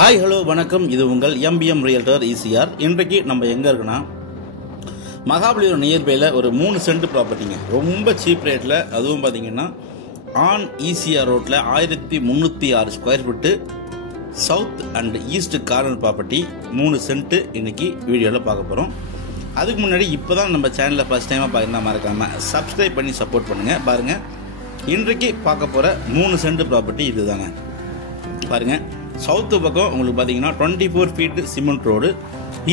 Hi hello வணக்கம். இது உங்கள் எம்பிஎம் ரியல்டர் ஈசிஆர். இன்றைக்கு நம்ம எங்கே இருக்குன்னா மகாபலிபுரம் நியர்பையில் ஒரு 3 சென்ட் ப்ராப்பர்ட்டிங்க. ரொம்ப சீப் ரேட்டில், அதுவும் பார்த்தீங்கன்னா ஆன் ஈசிஆர் ரோட்டில் 1306 square feet south and east corner property 3 cent இன்னைக்கு வீடியோவில் பார்க்க போகிறோம். அதுக்கு முன்னாடி இப்போ தான் நம்ம சேனலில் ஃபஸ்ட் டைமாக பார்க்கணும் மறக்காமல் சப்ஸ்கிரைப் பண்ணி சப்போர்ட் பண்ணுங்கள். பாருங்கள், இன்றைக்கு பார்க்க போகிற 3 சென்ட் ப்ராப்பர்ட்டி இது தாங்க. பாருங்கள், சவுத்து பக்கம் உங்களுக்கு பார்த்தீங்கன்னா 24 ஃபீட் சிமெண்ட் ரோடு,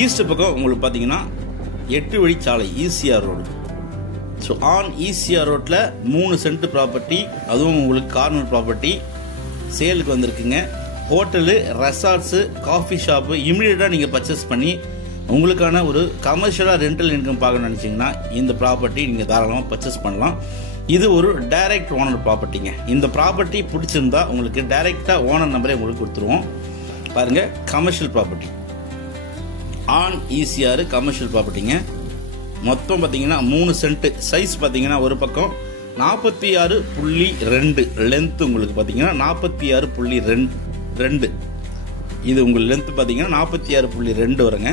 ஈஸ்ட் பக்கம் உங்களுக்கு பார்த்தீங்கன்னா 8 வழி சாலை ECR road. So on ECR ரோட்டில் 3 சென்ட் ப்ராப்பர்ட்டி, அதுவும் உங்களுக்கு கார்னர் ப்ராப்பர்ட்டி சேலுக்கு வந்திருக்குங்க. ஹோட்டலு, ரெசார்ட்ஸு, காஃபி ஷாப்பு இமீடியட்டாக நீங்கள் பர்ச்சேஸ் பண்ணி உங்களுக்கான ஒரு கமர்ஷியலாக ரெண்டல் இன்கம் பார்க்கணும்னு நினச்சிங்கன்னா இந்த ப்ராப்பர்ட்டி நீங்கள் தாராளமாக பர்ச்சேஸ் பண்ணலாம். இது ஒரு டைரக்ட் ஓனர் ப்ராப்பர்ட்டிங்க. இந்த ப்ராப்பர்ட்டி பிடிச்சிருந்தா உங்களுக்கு டைரெக்டாக ஓனர் நம்பரே உங்களுக்கு கொடுத்துருவோம். பாருங்கள், commercial property on ECR commercial ப்ராப்பர்ட்டிங்க. மொத்தம் பார்த்தீங்கன்னா 3 சென்ட். சைஸ் பார்த்தீங்கன்னா ஒரு பக்கம் 46.2 லென்த், உங்களுக்கு பார்த்தீங்கன்னா 46.2. இது உங்களுக்கு லென்த் பார்த்தீங்கன்னா 46.2 வருங்க.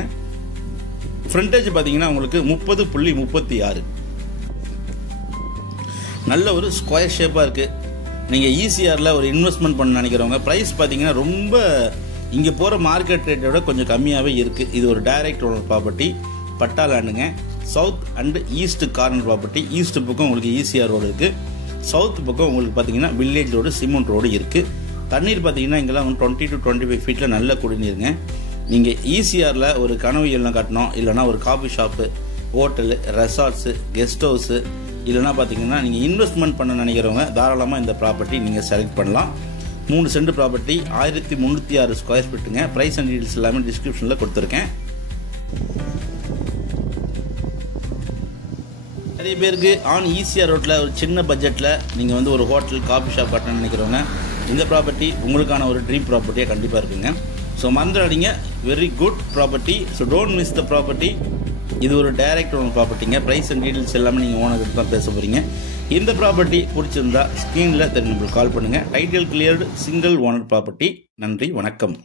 ஃப்ரண்டேஜ் பார்த்தீங்கன்னா உங்களுக்கு 30.36. நல்ல ஒரு ஸ்கொயர் ஷேப்பாக இருக்குது. நீங்கள் ஈசிஆரில் ஒரு இன்வெஸ்ட்மெண்ட் பண்ண நினைக்கிறவங்க, ப்ரைஸ் பார்த்தீங்கன்னா ரொம்ப இங்கே போகிற மார்க்கெட் ரேட்டை விட கொஞ்சம் கம்மியாகவே இருக்குது. இது ஒரு டைரக்ட் ஓனர் ப்ராப்பர்ட்டி, பட்டா லேண்டுங்க. South and east corner property. East பக்கம் உங்களுக்கு ஈசிஆர் ரோடு இருக்குது, சவுத் பக்கம் உங்களுக்கு பார்த்தீங்கன்னா வில்லேஜ் ரோடு, சிமெண்ட் ரோடு இருக்குது. தண்ணீர் பார்த்தீங்கன்னா இங்கெல்லாம் 20 to 25 ஃபீட்டில் நல்ல குடிநீருங்க. நீங்கள் ஈசிஆரில் ஒரு கனவு இல்லம் கட்டணும், இல்லைனா ஒரு coffee shop, hotel, resorts, guest house, இல்லைனா பார்த்தீங்கன்னா நீங்கள் இன்வெஸ்ட்மெண்ட் பண்ண நினைக்கிறவங்க தாராளமாக இந்த ப்ராப்பர்ட்டி நீங்கள் செலக்ட் பண்ணலாம். 3 சென்ட் ப்ராப்பர்ட்டி, 1306 ஸ்கொயர் ஃபீட்டுங்க. ப்ரைஸ் அண்ட் டீட்டெயில்ஸ் எல்லாமே டிஸ்கிரிப்ஷனில் கொடுத்துருக்கேன். நிறைய பேருக்கு ஆன் ஈசிஆர் ரோட்டில் ஒரு சின்ன பட்ஜெட்டில் நீங்கள் வந்து ஒரு ஹோட்டல், காஃபி ஷாப் கட்டணும்னு நினைக்கிறவங்க இந்த ப்ராப்பர்ட்டி உங்களுக்கான ஒரு ட்ரீம் ப்ராப்பர்ட்டியாக கண்டிப்பாக இருக்குங்க. ஸோ மறந்துடாதீங்க, very good property. So don't miss the property. இது ஒரு டைரக்ட் ஓனர் ப்ராப்பர்ட்டிங்க. ப்ரைஸ் அண்ட் டீட்டெயில்ஸ் எல்லாமே நீங்கள் ஓனர்கிட்ட தான் பேச போகிறீங்க. இந்த ப்ராப்பர்ட்டி பிடிச்சிருந்தா ஸ்க்ரீனில் தெரிஞ்சு கால் பண்ணுங்கள். Title cleared, single owner property. நன்றி, வணக்கம்.